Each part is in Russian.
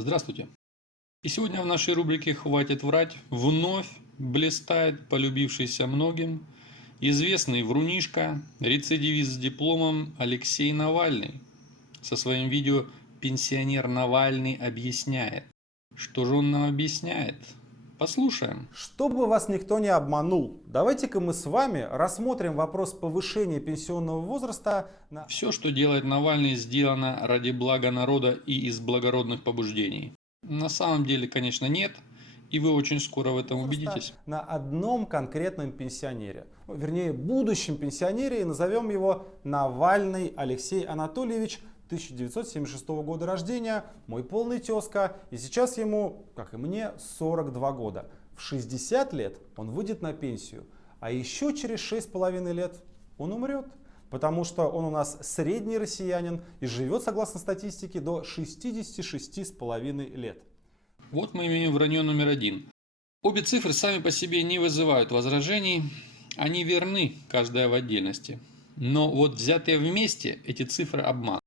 Здравствуйте. И сегодня в нашей рубрике «Хватит врать» вновь блистает полюбившийся многим известный врунишка, рецидивист с дипломом Алексей Навальный. Со своим видео «Пенсионер Навальный объясняет». Что же он нам объясняет? Послушаем. Чтобы вас никто не обманул, давайте-ка мы с вами рассмотрим вопрос повышения пенсионного возраста на... Все, что делает Навальный, сделано ради блага народа и из благородных побуждений. На самом деле, конечно, нет, и вы очень скоро в этом убедитесь. на одном конкретном пенсионере. Вернее, будущем пенсионере, и назовем его Навальный Алексей Анатольевич, 1976 года рождения, мой полный тезка, и сейчас ему, как и мне, 42 года. В 60 лет он выйдет на пенсию, а еще через 6,5 лет он умрет. Потому что он у нас средний россиянин и живет, согласно статистике, до 66,5 лет. Вот мы имеем вранье номер один. Обе цифры сами по себе не вызывают возражений, они верны, каждая в отдельности. Но вот взятые вместе, эти цифры обман.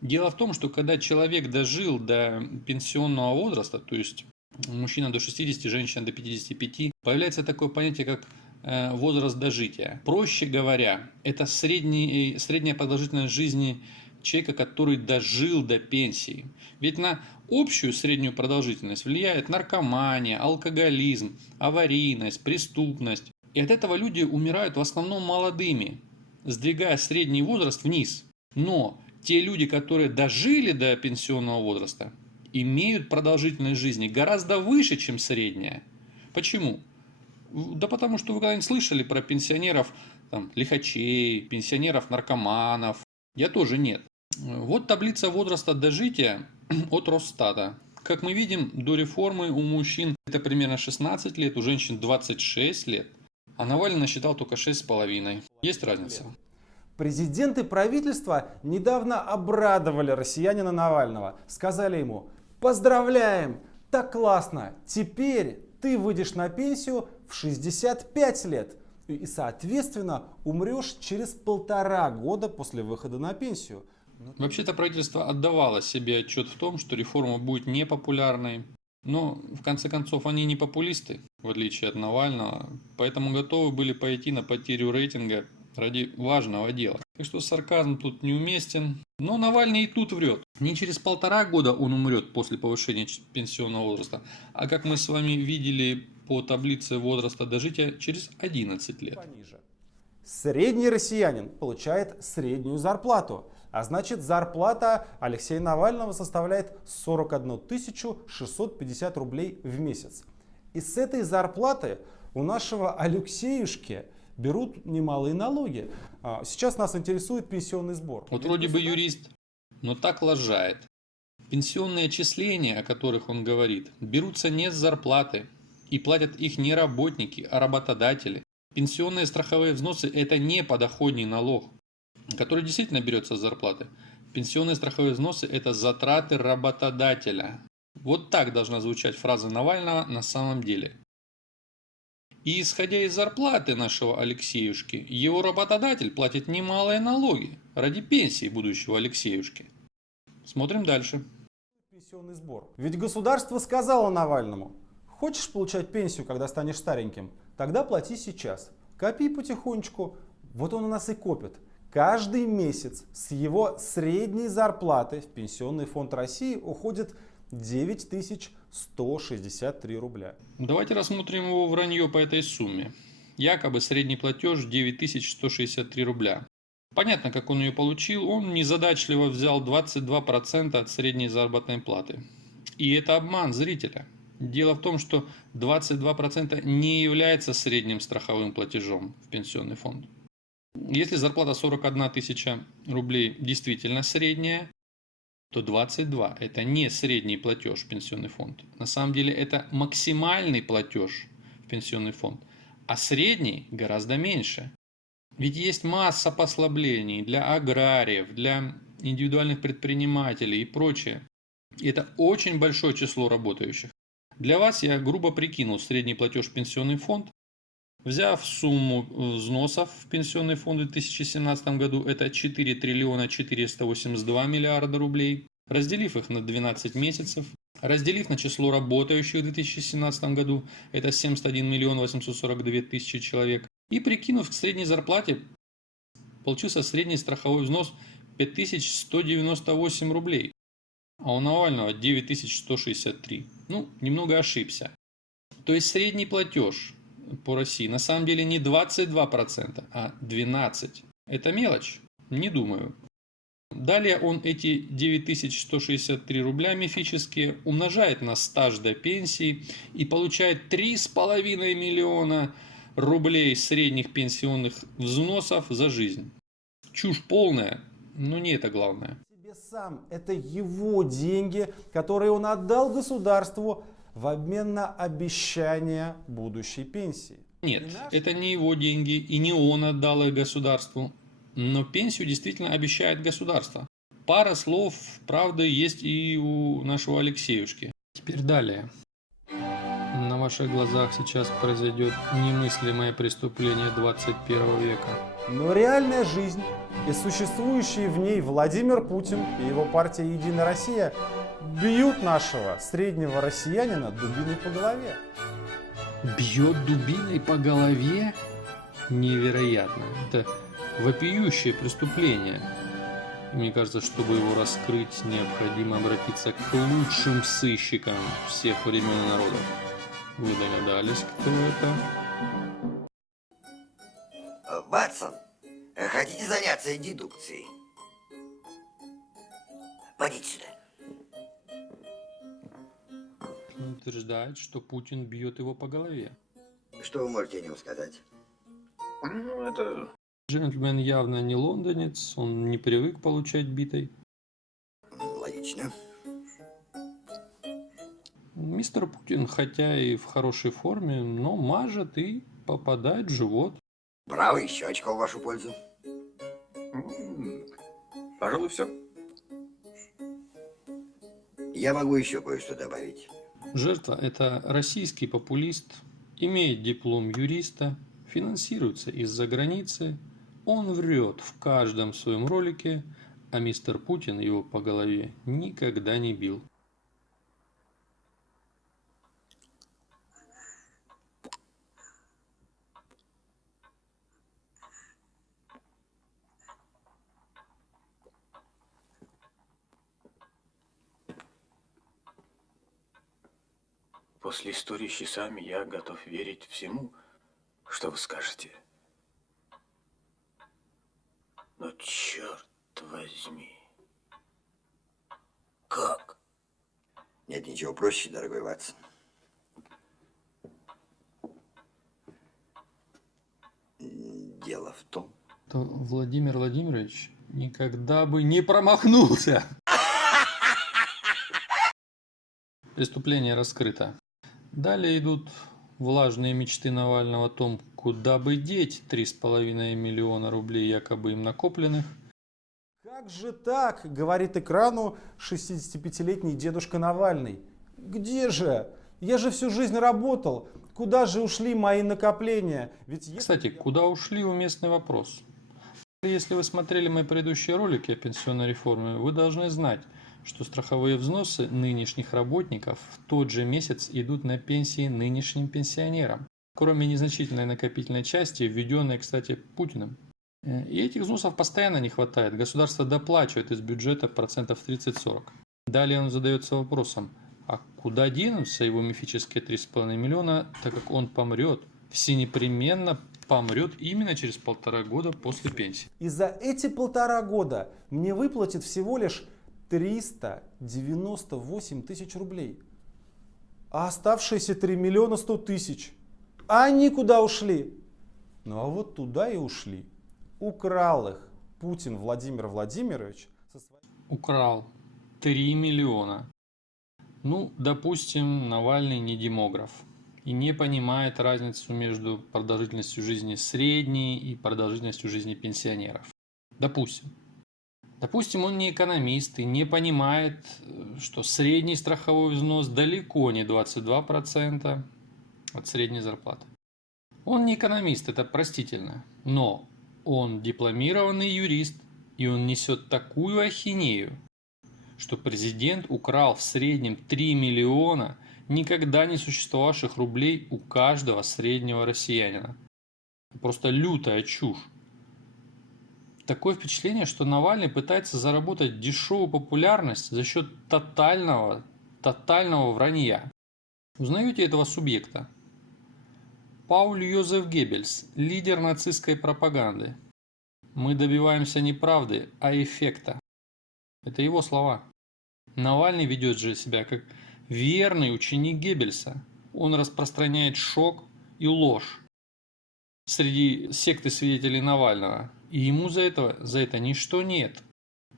Дело в том, что когда человек дожил до пенсионного возраста, то есть мужчина до 60, женщина до 55, появляется такое понятие, как возраст дожития. Проще говоря, это средняя продолжительность жизни человека, который дожил до пенсии. Ведь на общую среднюю продолжительность влияет наркомания, алкоголизм, аварийность, преступность. И от этого люди умирают в основном молодыми, сдвигая средний возраст вниз. Но те люди, которые дожили до пенсионного возраста, имеют продолжительность жизни гораздо выше, чем средняя. Почему? Да потому что вы когда-нибудь слышали про пенсионеров лихачей, пенсионеров-наркоманов. Я тоже нет. Вот таблица возраста дожития от Росстата. Как мы видим, до реформы у мужчин это примерно 16 лет, у женщин 26 лет. А Навальный насчитал только 6,5. Есть разница? Президент и правительство недавно обрадовали россиянина Навального. Сказали ему: поздравляем, так классно, теперь ты выйдешь на пенсию в 65 лет. И, соответственно, умрешь через 1,5 года после выхода на пенсию. Вообще-то правительство отдавало себе отчет в том, что реформа будет непопулярной. Но, в конце концов, они не популисты, в отличие от Навального, поэтому готовы были пойти на потерю рейтинга ради важного дела. Так что сарказм тут неуместен. Но Навальный и тут врет. Не через 1,5 года он умрет после повышения пенсионного возраста, а как мы с вами видели по таблице возраста дожития, через 11 лет. Средний россиянин получает среднюю зарплату. А значит, зарплата Алексея Навального составляет 41 650 рублей в месяц. И с этой зарплаты у нашего Алексеюшки берут немалые налоги. Сейчас нас интересует пенсионный сбор. Вот вроде бы юрист, но так лажает. Пенсионные отчисления, о которых он говорит, берутся не с зарплаты. И платят их не работники, а работодатели. Пенсионные страховые взносы – это не подоходный налог, который действительно берется с зарплаты. Пенсионные страховые взносы – это затраты работодателя. Вот так должна звучать фраза Навального на самом деле. И исходя из зарплаты нашего Алексеюшки, его работодатель платит немалые налоги ради пенсии будущего Алексеюшки. Смотрим дальше. Пенсионный сбор. Ведь государство сказало Навальному: хочешь получать пенсию, когда станешь стареньким? Тогда плати сейчас. Копи потихонечку. Вот он у нас и копит. Каждый месяц с его средней зарплаты в Пенсионный фонд России уходит 9163 рубля. Давайте рассмотрим его вранье по этой сумме. Якобы средний платеж 9163 рубля. Понятно, как он ее получил. Он незадачливо взял 22% от средней заработной платы. И это обман зрителя. Дело в том, что 22% не является средним страховым платежом в пенсионный фонд. Если зарплата 41 тысяча рублей действительно средняя, то 22 – это не средний платеж в пенсионный фонд. На самом деле это максимальный платеж в пенсионный фонд, а средний гораздо меньше. Ведь есть масса послаблений для аграриев, для индивидуальных предпринимателей и прочее. И это очень большое число работающих. Для вас я грубо прикинул средний платеж в пенсионный фонд. Взяв сумму взносов в пенсионный фонд в 2017 году, это 4 триллиона 482 миллиарда рублей, разделив их на 12 месяцев, Разделив на число работающих в 2017 году, это 71 миллион 842 тысячи человек, и прикинув к средней зарплате, получился средний страховой взнос 5198 рублей, а у Навального 9163. Ну, немного ошибся. То есть средний платеж по России на самом деле не 22%, а 12%. Это мелочь? Не думаю. Далее он эти 9163 рубля мифические умножает на стаж до пенсии и получает 3,5 миллиона рублей средних пенсионных взносов за жизнь. Чушь полная, но не это главное. Себе сам. Это его деньги, которые он отдал государству в обмен на обещание будущей пенсии. Нет, это не его деньги и не он отдал их государству. Но пенсию действительно обещает государство. Пара слов правды есть и у нашего Алексеюшки. Теперь далее. На ваших глазах сейчас произойдет немыслимое преступление 21 века. Но реальная жизнь и существующие в ней Владимир Путин и его партия «Единая Россия» бьют нашего среднего россиянина дубиной по голове. Бьет дубиной по голове? Невероятно. Это вопиющее преступление. И мне кажется, чтобы его раскрыть, необходимо обратиться к лучшим сыщикам всех времен и народов. Вы догадались, кто это? Ватсон, хотите заняться дедукцией? Пойдите сюда. Он утверждает, что Путин бьет его по голове. Что вы можете о нем сказать? Ну, это... Джентльмен явно не лондонец, он не привык получать битой. Логично. Мистер Путин, хотя и в хорошей форме, но мажет и попадает в живот. Браво, еще очко в вашу пользу. Пожалуй, все. Я могу еще кое-что добавить. Жертва – это российский популист, имеет диплом юриста, финансируется из-за границы. Он врет в каждом своем ролике, а мистер Путин его по голове никогда не бил. После истории с часами я готов верить всему, что вы скажете. Но черт возьми. Как? Нет ничего проще, дорогой Ватсон. Дело в том... То Владимир Владимирович никогда бы не промахнулся. Преступление раскрыто. Далее идут влажные мечты Навального о том, куда бы деть 3,5 миллиона рублей якобы им накопленных. Как же так, говорит экрану 65-летний дедушка Навальный. Где же? Я же всю жизнь работал. Куда же ушли мои накопления? Ведь если Кстати, куда ушли — уместный вопрос. Если вы смотрели мои предыдущие ролики о пенсионной реформе, вы должны знать, что страховые взносы нынешних работников в тот же месяц идут на пенсии нынешним пенсионерам, кроме незначительной накопительной части, введенной, кстати, Путиным. И этих взносов постоянно не хватает. Государство доплачивает из бюджета процентов 30-40. Далее он задается вопросом, а куда денутся его мифические 3,5 миллиона, так как он помрет, всенепременно помрет именно через 1,5 года после пенсии. и за эти 1,5 года мне выплатят всего лишь 398 тысяч рублей. А оставшиеся 3 миллиона 100 тысяч. А они куда ушли? Ну а вот туда и ушли. Украл их Путин Владимир Владимирович. Украл 3 миллиона. Ну, допустим, Навальный не демограф и не понимает разницу между продолжительностью жизни средней и продолжительностью жизни пенсионеров. Допустим. Допустим, он не экономист и не понимает, что средний страховой взнос далеко не 22% от средней зарплаты. Он не экономист, это простительно, но он дипломированный юрист, и он несет такую ахинею, что президент украл в среднем 3 миллиона никогда не существовавших рублей у каждого среднего россиянина. Просто лютая чушь. Такое впечатление, что Навальный пытается заработать дешевую популярность за счет тотального вранья. Узнаете этого субъекта? Пауль Йозеф Геббельс, лидер нацистской пропаганды. Мы добиваемся не правды, а эффекта. Это его слова. Навальный ведет же себя как верный ученик Геббельса. Он распространяет шок и ложь среди секты свидетелей Навального. И ему за это ничто нет.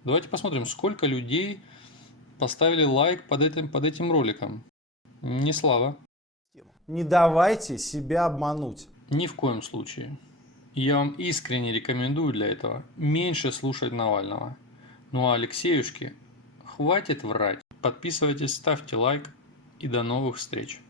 Давайте посмотрим, сколько людей поставили лайк под этим роликом. Не слава. Не давайте себя обмануть. Ни в коем случае. Я вам искренне рекомендую для этого меньше слушать Навального. Ну а Алексеюшке хватит врать. Подписывайтесь, ставьте лайк и до новых встреч.